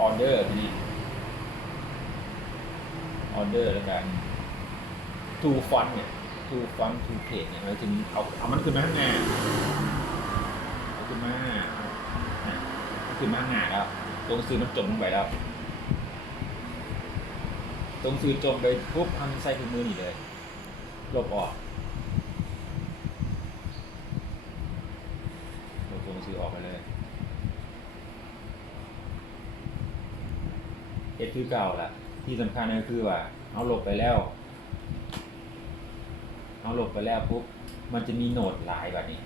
ออเดอร์ทีนี้ออเดอร์แล้วกันทูฟอนเนี่ยทูฟอนทูเพจเนี่ยเราถึงเอาเอามันขึ้นมาข้างหน้าเอาขึ้นมาอะเอาขึ้นมาข้างหน้าแล้วตรงซื้อมันจมลงไปแล้ว ตรงซื้อจมเลยปุ๊บทำใส่ถุงมือนี่เลยลบออกลบตรงซื้อออกไป เลยเฮ็ดคือเก่าล่ะ ที่สำคัญก็คือว่า เอาลบไปแล้ว เอาลบไปแล้วปุ๊บมันจะมีโหนดหลายแบบนี้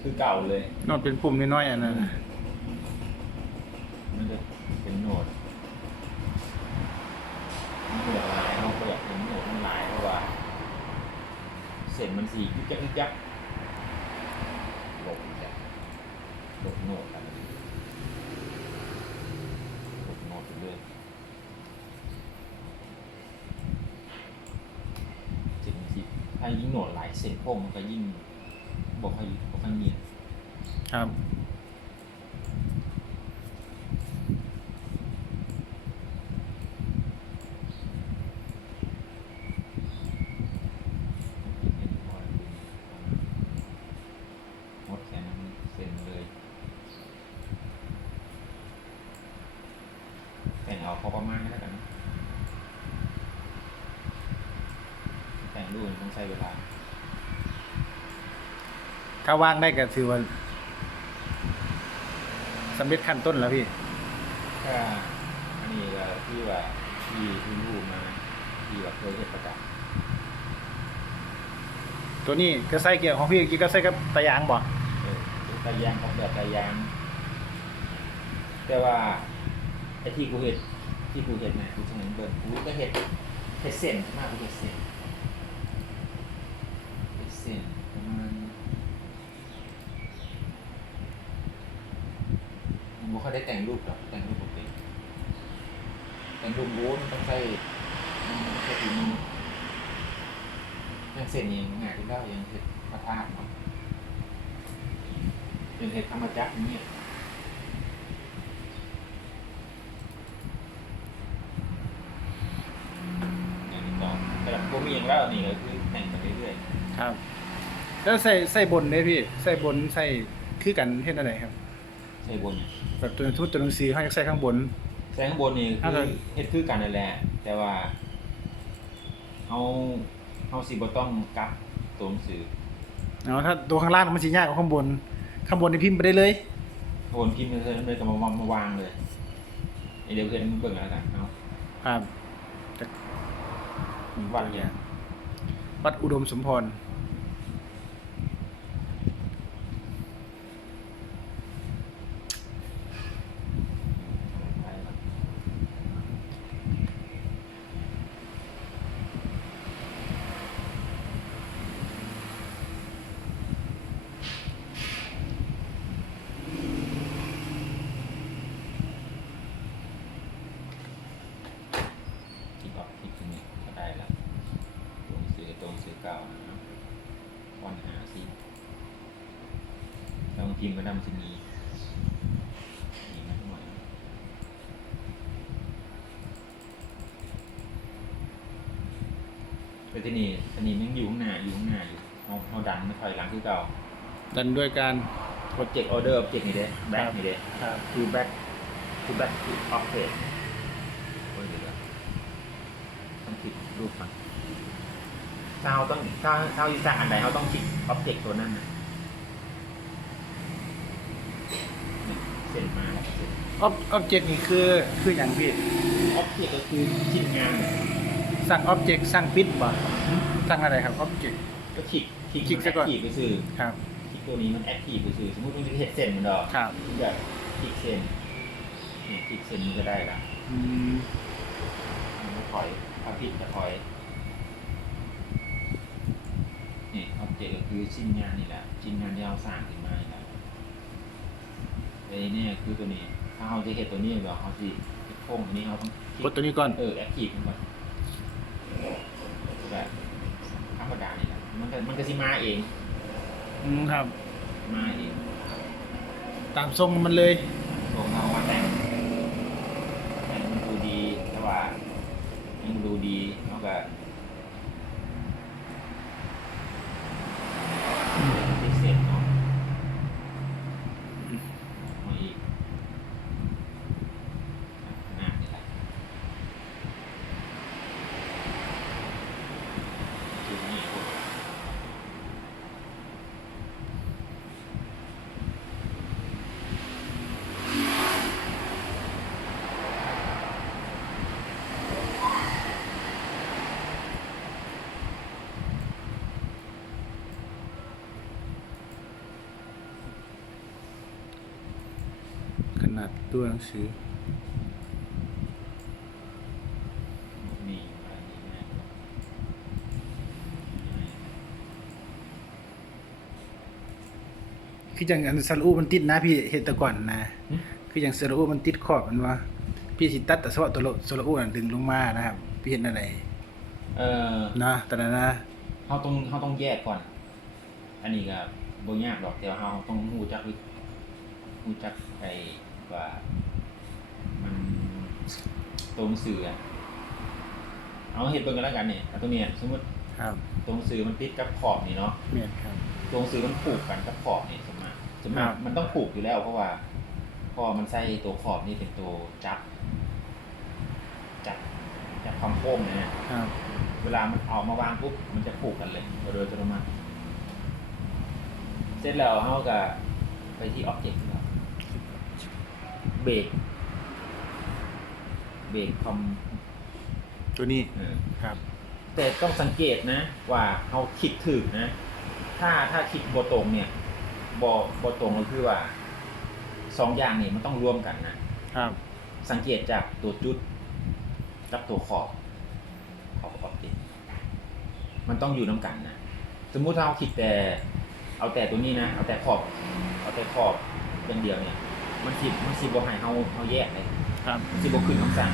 คือเก่าเลยนอนเป็นปุ่มน้อยๆอันนั้นน่ะมันจะเป็นโหนดโหนดลายเราก็อยากเห็นโหนดมันลายเพราะว่าเส้นมันสียุกยักยุกยักลบอีกแล้วลบโหนดกันลบโหนดไปเรื่อยเส้นมันสีถ้ายิ่งโหนดหลายเส้นโค้งมันก็ยิ่งบอกให้บอกให้เนียนครับ หมดแค่นั้นเซ็นเลย แต่งเอาพอประมาณนี้แล้วกันนะ แต่งรูปมันต้องใช้เวลาถ้าว่างได้ก็ถือว่าสำเร็จขั้นต้นแล้วพี่ ถ้าอันนี้ก็ที่ว่าที่ที่รูปมาที่ว่าเคยเห็นประกาศตัวนี้ก็ใส่เกี่ยวของพี่เมื่อกี้ก็ใส่กับตะยางบ่เออเป็นตายางของแบบตายางแต่ว่าไอ้ที่กูเห็นที่กูเห็นนะกูจะเห็นเบิร์นกูก็เห็นเห็นเส้นใช่ไหมกูเห็นเส้นเห็นเส้นประมาณมัน ไม่ค่อยได้แต่งรูปหรอกแต่งรูปปกติแต่งรูปโว้มันต้องใช้มันต้องใช้ฝีมือยังเส้นเองงานที่เล่ายังเห็นมาทาบเนาะยังเห็นธรรมจักรเนี่ยอย่างนี้ก็แต่ละพวกมีอย่างแล้วนี่ก็คือแต่งไปเรื่อยๆครับ แล้วใส่ใส่บนเนี่ยพี่ ใส่บนใส่คือกันเฮ็ดอะไรครับ ใส่บนแบบตัวทุดตัวหนังสือเขาจะใส่ข้างบน ใส่ข้างบนนี่อ่าคืครัอบเฮ็ดคือกันนั่นแหละ แต่ว่าเฮาเฮาสิบ่ต้องกลับตัวหนังสือเอาถ้าตัวข้างล่างมันสิยากกว่าข้างบน ข้างบนนี่พิมพ์ไปได้เลย โอนพิมพ์เลยเลยก็มามามาวางเลยไอเดี๋ยวเพื่อนมึงเบิ่งแล้วกันเอาครับจากวัดเนี่ยวัดอุดมสมพร ไปครับคิดออกคิดตรงนี้ก็ได้ละตัวหนังสือตัวหนังสือเก่านะครับวันหาสิ แล้วบางทีมันก็นำจะมีมีมาทั้งหมดนะแต่ที่นี่อันนี้มันอยู่ข้างหน้าอยู่ข้างหน้าอยู่เอาเอาดันไม่ถอยหลังคือเก่าดันด้วยการโปรเจกต์ออเดอร์โปรเจกต์นี่เด้แบ็คนี่เด้ครับคือแบ็คคือแบ็คคือออฟเฟสโอ้ยเดี๋ยวต้องคลิกรูปมันถ้าเราต้องถ้าถ้าเราจะสร้างอันใดเราต้องคลิกออบเจกต์ตัวนั้นนะ เนี่ยเส้นมาแล้วก็เส้นออบออบเจกต์นี่คือคืออย่างพี่ออบเจกต์ก็คือชิ้นงานสั่งออบเจกต์สั่งปิดบ่สั่งอะไรครับออบเจกต์ ก็คลิกคลิกคลิกมันซะก่อนแอคทีฟไปซื้อครับ คลิกตัวนี้มันแอคทีฟไปซื้อสมมติมันจะเห็นเส้นมันดอกครับแบบคลิกเส้นเนี่ยคลิกเส้นมันก็ได้ละอืมมันก็ถอยถ้าผิดก็ถอยนี่ออบเจกต์ก็คือชิ้นงานนี่แหละชิ้นงานที่เราสร้างขึ้นมานี่แหละ ใเนี่ยคือตัวนี้ ถ้าเราจะเห็นตัวนี้เบบเขาสิเฮ็โค้งอันนี้เราต้องกดตัวนี้ก่อน เออแอคทีฟมันก่อนแบบธรรมดานี่แหละมันก็มันก็สีมาเอง อืมครับ มาเองตามทรงมันเลย ผมเอามาแต่งแต่งดูดีแต่ว่ายังดูดีแล้วก็ นาดตัวหนังสือมีอะไรนี่แน่คืออย่างอันสระอูมันติดนะพี่เฮ็ดแต่ก่อนนะหึคืออย่างสระอูมันติดขอบมันว่า พี่สิตัดแต่เฉพาะตัวสระอูน่ะดึงลงมานะครับ พี่เห็นอะไรเออนะตอนนั้นนะเขาต้องเขาต้องแยกก่อน อันนี้ก็บ่ยากหรอกแต่ว่าเขาต้องรู้จักวิรู้จักไอ้ ว่า มันตัวหนังสืออะเอาเห็นเบิ่งกันแล้วกันเนี่ยเอาตัวเนี้ยสมมติครับตัวหนังสือมันติดกับขอบนี่เนาะเมียนครับตัวหนังสือมันผูกกันกับขอบนี่สมมาสมมาครับ มันต้องผูกอยู่แล้วเพราะว่าเพราะว่ามันใส่ตัวขอบนี่เป็นตัวจับ จับจับความโค้งนะ ครับ เวลามันเอามาวางปุ๊บมันจะผูกกันเลยโดยอัตโนมัติเสร็จแล้วเขาก็ไปที่อ็อบเจกต์ครับ เบรกเบรกคอมตัวนี้เออครับ แต่ต้องสังเกตนะ ว่าเขาคิดถึกนะ ถ้าถ้าคิดบตรงเนี่ยบอบตรงก็คือว่าสองอย่างนี่มันต้องรวมกันนะครับ สังเกตจากตัวจุดกับตัวขอบขอบออบเจกต์มันต้องอยู่น้ากันนะสมมุติถ้าเราคิดแต่ เอาแต่ตัวนี้นะเอาแต่ขอบ เอาแต่ขอบอย่างเดียวเนี่ย มันสิมันสิบ่ให้เฮาเฮาแยกเลยครับ มันสิบ่ขึ้นคำสั่ง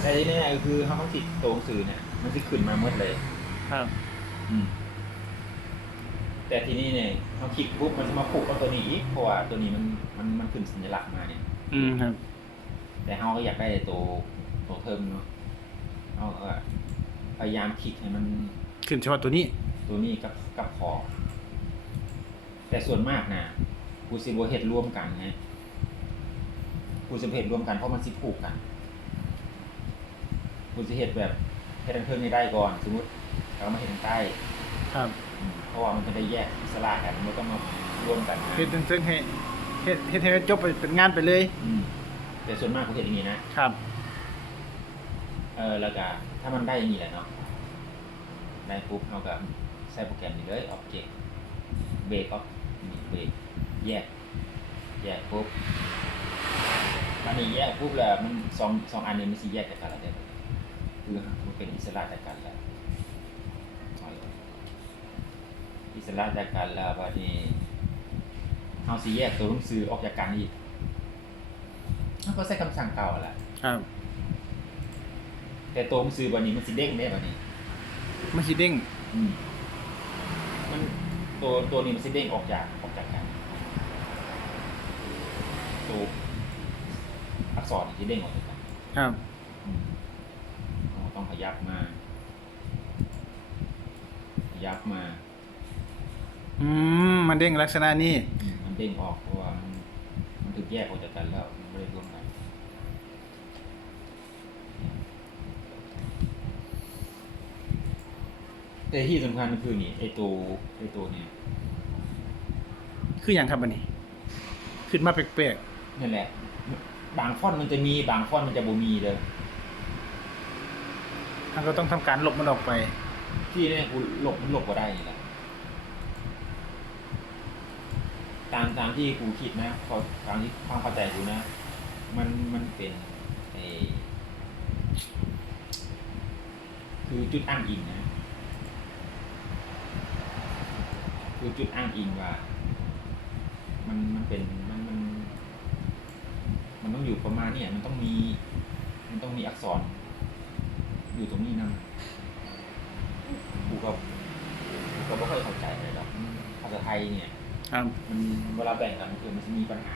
แต่ที่แน่ๆก็คือเฮาต้องติดตัวหนังสือเนี่ยมันสิขึ้นมาหมดเลย ครับ อืม แต่ทีนี้เนี่ยเฮาคลิกปุ๊บมันจะมาผูกกับตัวนี้อีกเพราะว่าตัวนี้มันมันมันขึ้นสัญลักษณ์มาเนี่ย อืมครับ แต่เราก็อยากได้ตัวตัวเพิ่มเนาะเราก็พยายามคลิกให้มันขึ้นเฉพาะตัวนี้ ตัวนี้กับกับคอแต่ส่วนมากนะ กูสิบเฮ็ดร่วมกันไงกูสิบเฮ็ดร่วมกันเพราะมันสิผูกกันกูสิเฮ็ดแบบเฮ็ดทางเทิงในได้ก่อน สมมติเรามาเฮ็ดทางใต้ครับอืมเพราะว่ามันจะได้แยกอิสระกันมันก็มาร่วมกันนะเฮ็ดซึ่งให้เฮ็ดเฮ็ดให้จบไปเป็นงานไปเลย อืมแต่ส่วนมากกูเฮ็ดอย่างนี้นะครับ เออแล้วก็ถ้ามันได้อย่างนี้แหละเนาะได้ปุ๊บเราก็ใส่โปรแกรมนี้เลย object break of นี่ break แยก แยกปุ๊บมันนี่แยกปุ๊บแล้วมันสองสองอันนี้มันสิแยกจากกันแล้วเด้อคือมันเป็นอิสระจากกันแล้วเอาเลยอิสระจากกันแล้วบัดนี้เฮาสิแยกตัวหนังสือออกจากกันอีกเฮาก็ใช้คำสั่งเก่าแหละครับ แต่ตัวหนังสือบัดนี้มันสิเด้งได้บัดนี้ไม่สิเด้ง อืมมันตัวตัวนี้มันสิเด้งออกจาก ออกจากกันตัวอักษรนี่สิเด้งออกจากกันครับอืมเราต้องขยับมาขยับมา อืม มันเด้งลักษณะนี้ อืมมันเด้งออกเพราะว่ามันมันถูกแยกออกจากกันแล้วมันไม่ได้ร่วมกันแต่ที่สำคัญก็คือนี่ไอตัวไอตัวเนี่ย คืออย่างครับอันนี้ ขึ้นมาแปลก นั่นแหละ บางฟอนต์มันจะมีบางฟอนต์มันจะบ่มีเลยๆท่านก็ต้องทำการลบมันออกไป ที่นี่กูหลบมันหลบก็ได้นี่แหละตามตามที่กูคิดนะเขาตามที่ความเข้าใจกูนะ มันมันเป็นไอคือจุดอ้างอิงนะ คือจุดอ้างอิงว่า มันมันเป็น มันมันมันต้องอยู่ประมาณเนี่ยมันต้องมี มันต้องมีอักษร อยู่ตรงนี้นะกูก็กูก็ไม่ค่อยเข้าใจเลยหรอกภาษาไทยเนี่ย ครับ มันเวลาแบ่งกันคือมันจะมีปัญหา